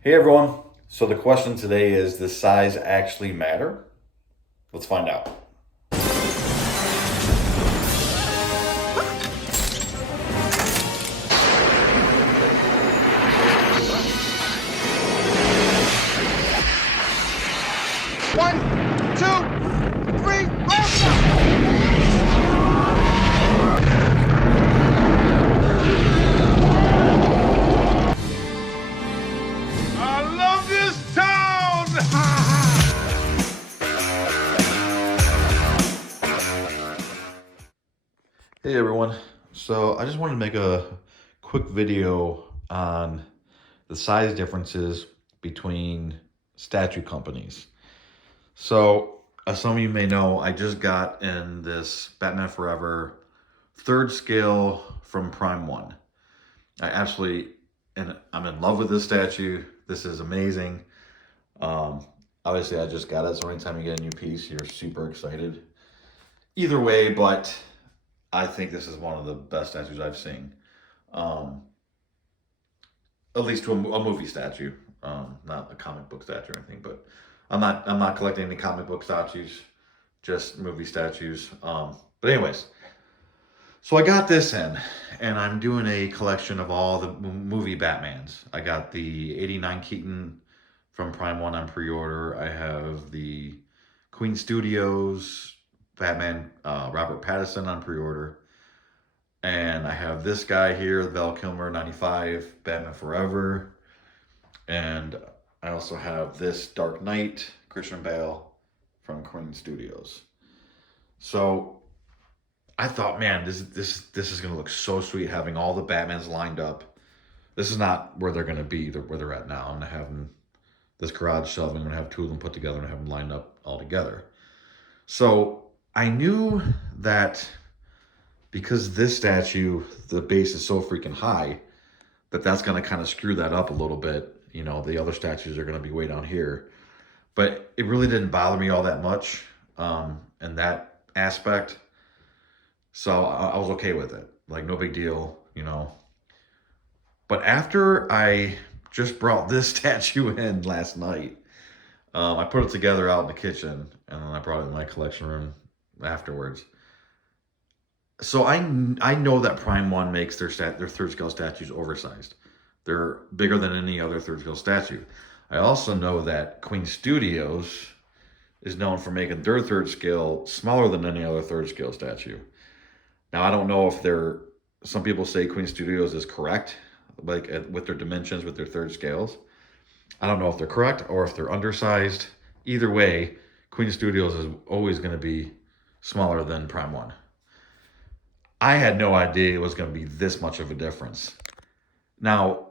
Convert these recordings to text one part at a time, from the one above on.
Hey everyone. So the question today is, does size actually matter? Let's find out. 1, 2, 3, let's I love this town! Hey everyone. So I just wanted to make a quick video on the size differences between statue companies. So as some of you may know, I just got in this Batman Forever third scale from Prime One. And I'm in love with this statue. This is amazing. Um, Obviously, I just got it, so anytime you get a new piece, you're super excited. Either way, but I think this is one of the best statues I've seen. Um, at least to a movie statue, not a comic book statue or anything. But I'm not collecting any comic book statues, just movie statues. But anyways, so I got this in, and I'm doing a collection of all the movie Batmans. I got the '89 Keaton from Prime One on pre-order. I have the Queen Studios Batman Robert Pattinson on pre-order. And I have this guy here, Val Kilmer 95 Batman Forever. And I also have this Dark Knight Christian Bale from Queen Studios. So I thought, man, this is gonna look so sweet having all the Batmans lined up. This is not where they're gonna be, where they're at now. I'm gonna have them this garage shelf. I'm gonna have two of them put together and have them lined up all together. So I knew that because this statue, the base is so freaking high, that's gonna kind of screw that up a little bit. You know, the other statues are gonna be way down here, but it really didn't bother me all that much in that aspect. So I was okay with it, like no big deal, you know. But after I just brought this statue in last night, I put it together out in the kitchen, and then I brought it in my collection room afterwards. So I know that Prime One makes their third scale statues oversized. They're bigger than any other third scale statue. I also know that Queen Studios is known for making their third scale smaller than any other third scale statue. Now I don't know if they're. Some people say Queen Studios is correct, like with their dimensions, with their third scales. I don't know if they're correct or if they're undersized. Either way, Queen Studios is always going to be smaller than Prime One. I had no idea it was going to be this much of a difference. Now,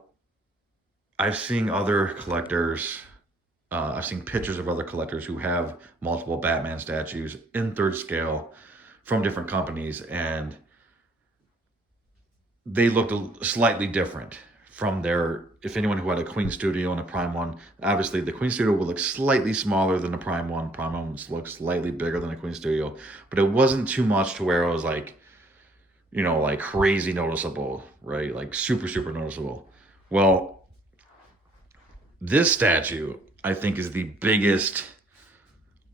I've seen other collectors, I've seen pictures of other collectors who have multiple Batman statues in third scale from different companies, and they looked slightly different from their. If anyone who had a Queen Studio and a Prime One, obviously the Queen Studio will look slightly smaller than the Prime One. Prime One looks slightly bigger than the Queen Studio, but it wasn't too much to where I was like, you know, like crazy noticeable, right? Like super, super noticeable. Well, this statue, I think, is the biggest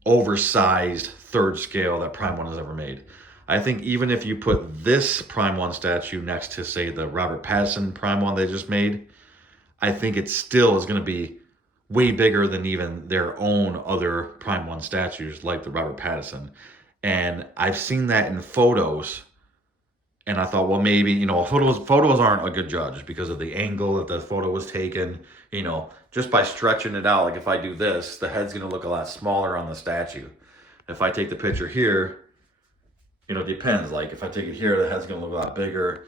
oversized third scale that Prime One has ever made. I think even if you put this Prime One statue next to, say, the Robert Pattinson Prime One they just made, I think it still is going to be way bigger than even their own other Prime One statues, like the Robert Pattinson. And I've seen that in photos, and I thought, well, maybe, you know, photos aren't a good judge because of the angle that the photo was taken. You know, just by stretching it out, like if I do this, the head's going to look a lot smaller on the statue. If I take the picture here, you know, it depends. Like if I take it here, the head's going to look a lot bigger.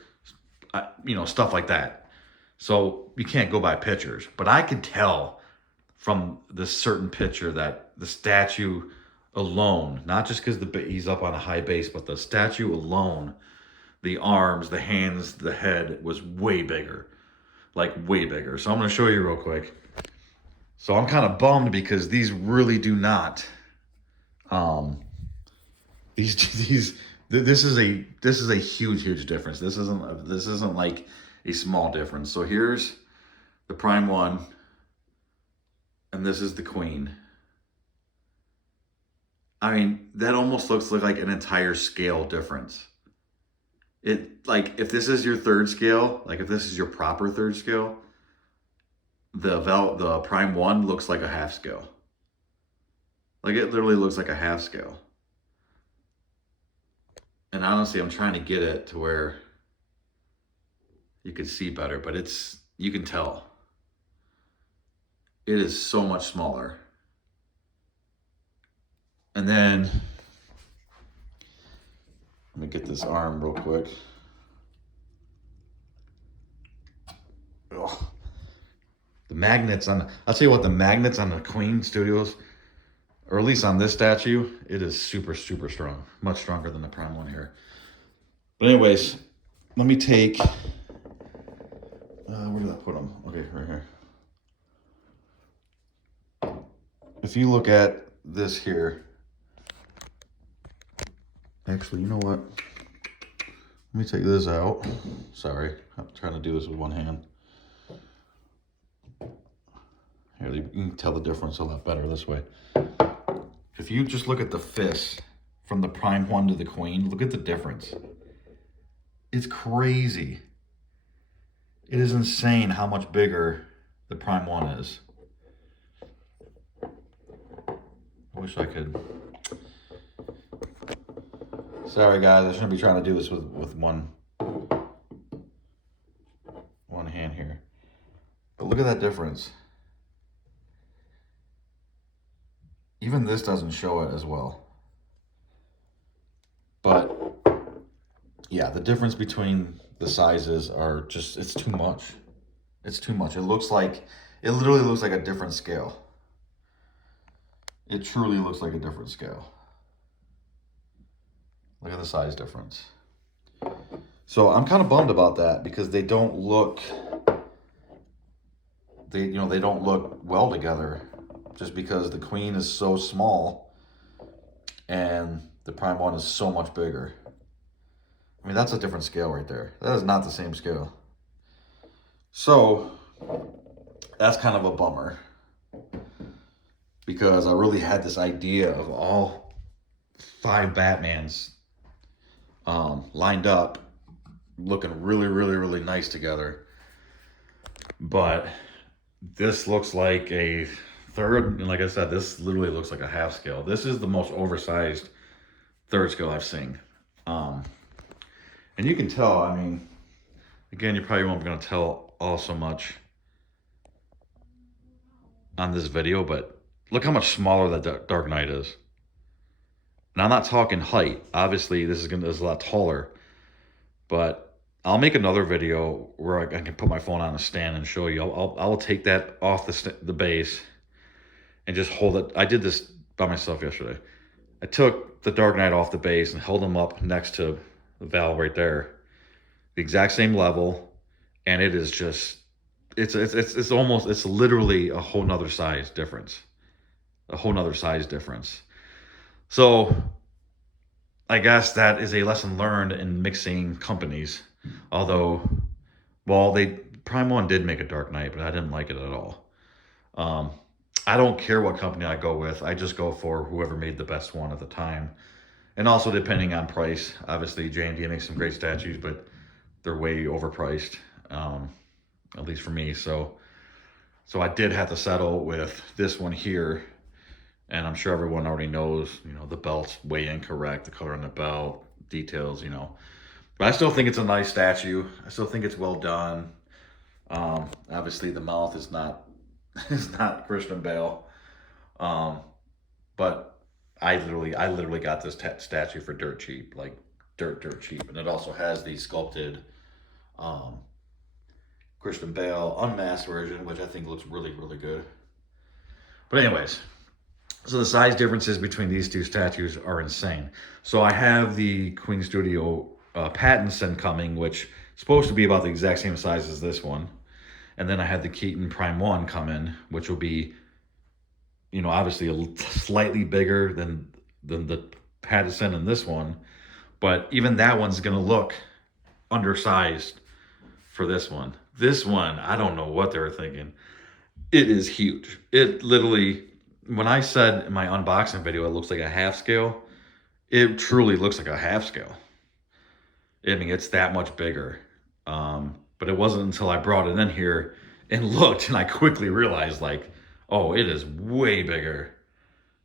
You know, stuff like that. So you can't go by pictures, but I could tell from this certain picture that the statue alone, not just because he's up on a high base, but the statue alone, the arms, the hands, the head was way bigger, like way bigger. So I'm going to show you real quick. So I'm kind of bummed because these really do not. These this is a huge difference. This isn't like a small difference. So here's the Prime One, and this is the Queen. I mean, that almost looks like an entire scale difference. It, like, if this is your third scale, like if this is your proper third scale, the Prime 1 looks like a half scale. Like, it literally looks like a half scale. And honestly, I'm trying to get it to where you can see better, but you can tell. It is so much smaller. And then, let me get this arm real quick. Ugh. The magnets I'll tell you what, the magnets on the Queen Studios, or at least on this statue, it is super, super strong. Much stronger than the Prime 1 here. But anyways, let me take, where did I put them? Okay, right here. If you look at this here, actually, you know what? Let me take this out. Sorry, I'm trying to do this with one hand. Here, you can tell the difference a lot better this way. If you just look at the fists from the Prime 1 to the Queen, look at the difference. It's crazy. It is insane how much bigger the Prime 1 is. I wish I could. Sorry guys, I shouldn't be trying to do this with one hand here. But look at that difference. Even this doesn't show it as well. But yeah, the difference between the sizes are just, it's too much. It's too much. It literally looks like a different scale. It truly looks like a different scale. Look at the size difference. So I'm kind of bummed about that because they don't look, they don't look well together, just because the Queen is so small and the Prime 1 is so much bigger. I mean, that's a different scale right there. That is not the same scale. So that's kind of a bummer, because I really had this idea of all 5 Batmans lined up, looking really, really, really nice together. But this looks like a third, and like I said, this literally looks like a half scale. This is the most oversized third scale I've seen. And you can tell, I mean, again, you probably won't be going to tell all so much on this video, but look how much smaller that Dark Knight is. And I'm not talking height. Obviously, this is a lot taller, but I'll make another video where I can put my phone on a stand and show you. I'll take that off the base and just hold it. I did this by myself yesterday. I took the Dark Knight off the base and held them up next to the valve right there, the exact same level, and it is just, it's literally a whole nother size difference. A whole nother size difference. So I guess that is a lesson learned in mixing companies. Although, well, Prime 1 did make a Dark Knight, but I didn't like it at all. I don't care what company I go with. I just go for whoever made the best one at the time. And also depending on price. Obviously, JMD makes some great statues, but they're way overpriced, at least for me. So I did have to settle with this one here. And I'm sure everyone already knows, the belt's way incorrect, the color on the belt, details, But I still think it's a nice statue. I still think it's well done. Obviously, the mouth is not Christian Bale. But I literally got this statue for dirt cheap, like dirt cheap. And it also has the sculpted Christian Bale unmasked version, which I think looks really, really good. But anyways, so the size differences between these two statues are insane. So I have the Queen Studio Pattinson coming, which is supposed to be about the exact same size as this one. And then I had the Keaton Prime 1 come in, which will be, obviously slightly bigger than the Pattinson in this one. But even that one's going to look undersized for this one. This one, I don't know what they were thinking. It is huge. It literally, when I said in my unboxing video, it looks like a half scale, it truly looks like a half scale. I mean, it's that much bigger. But it wasn't until I brought it in here and looked, and I quickly realized, like, oh, it is way bigger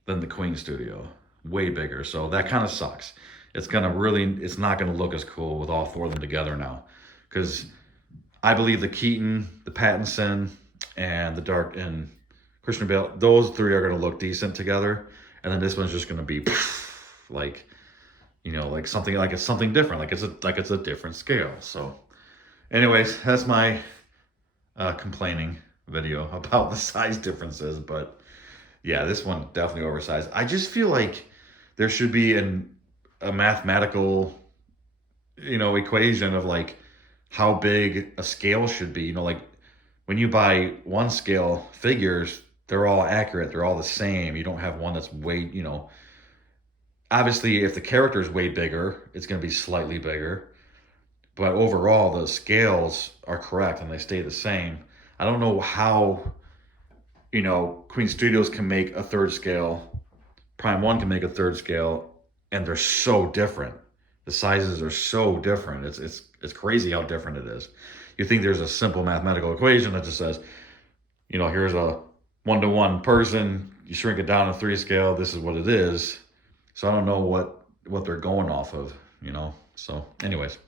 than the Queen Studio. Way bigger. So that kind of sucks. It's not gonna look as cool with all four of them together now. Because I believe the Keaton, the Pattinson, and the Dark and Christian Bale, those three are gonna look decent together. And then this one's just gonna be like, like it's something different, like it's a different scale. So, anyways, that's my complaining video about the size differences. But yeah, this one definitely oversized. I just feel like there should be a mathematical, equation of like how big a scale should be. Like when you buy one scale figures, they're all accurate. They're all the same. You don't have one that's way, obviously if the character is way bigger, it's going to be slightly bigger. But overall, the scales are correct and they stay the same. I don't know how, Queen Studios can make a third scale, Prime 1 can make a third scale, and they're so different. The sizes are so different. It's crazy how different it is. You think there's a simple mathematical equation that just says, here's a 1-to-1 person, you shrink it down to 3 scale, this is what it is. So I don't know what they're going off of, So anyways,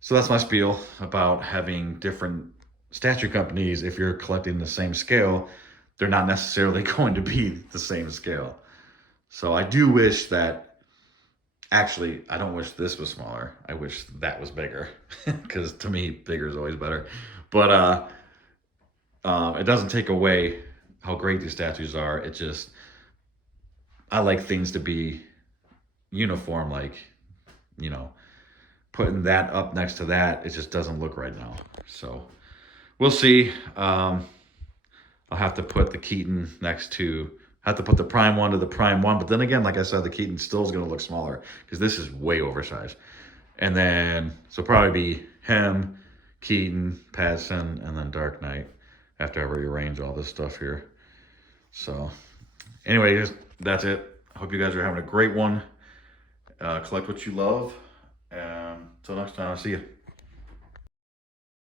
so that's my spiel about having different statue companies. If you're collecting the same scale, they're not necessarily going to be the same scale. So I do wish that, actually, I don't wish this was smaller. I wish that was bigger because to me, bigger is always better. But it doesn't take away how great these statues are. It just, I like things to be uniform, like, putting that up next to that, it just doesn't look right now. So we'll see. I'll have to put the Keaton next to, have to put the Prime 1 to the Prime 1. But then again, like I said, the Keaton still is going to look smaller because this is way oversized. And then, so probably be him, Keaton, Pattinson, and then Dark Knight after I rearrange all this stuff here. So anyway, that's it. I hope you guys are having a great one. Collect what you love. Until next time, I'll see you.